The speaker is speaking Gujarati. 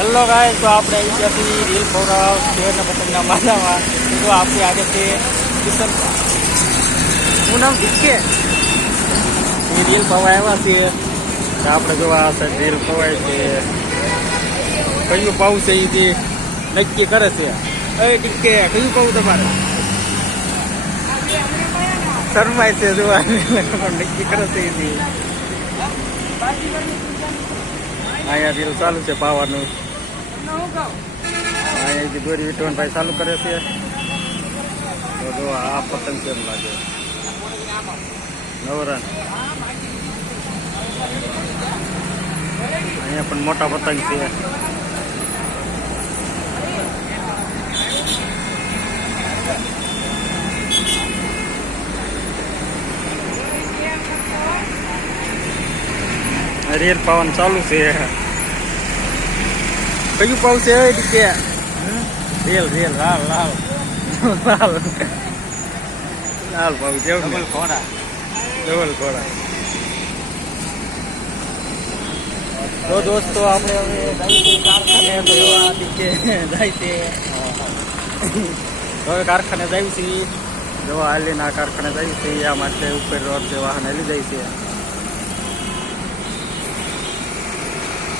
હેલો ગાઈસ, તો આપણે અહીંયાથી રીલ પૌરાવ શહેરના પતંગના માલામાં તો આપણી આગળથી કિશન હું નામ દીક્ષે એ રીલ પવા આવ્યા છીએ. તો આપણે જોવા આ સાઈડ રીલ પવાય છે, કયું પાવું છે એ નક્કી કરે છે. એ ટીકે કયું પાવું તમારે શરમાય છે જોવા નક્કી કરે છે. અહીંયા રીલ ચાલુ છે પાવાનું. અહીંયાથી દોરી વિટવન ભાઈ ચાલુ કરે છે. તો જો આ પતંગ કેમ લાગે નવરન. અહીંયા પણ મોટા પતંગ છે. રેલ પાવાનું ચાલુ છે. કયું પાવ છે કે રેલ રેલ લાલ લાલ લાલ લાલ પાવ જેવું ડબલ ઘોડા. તો દોસ્તો આપણે હવે કારખાને જાય છે. હવે કારખાને જાય છે. જો હાલીને આ કારખાને જાય છે. આ માટે ઉપર રોડ વાહન હાલી જાય છે.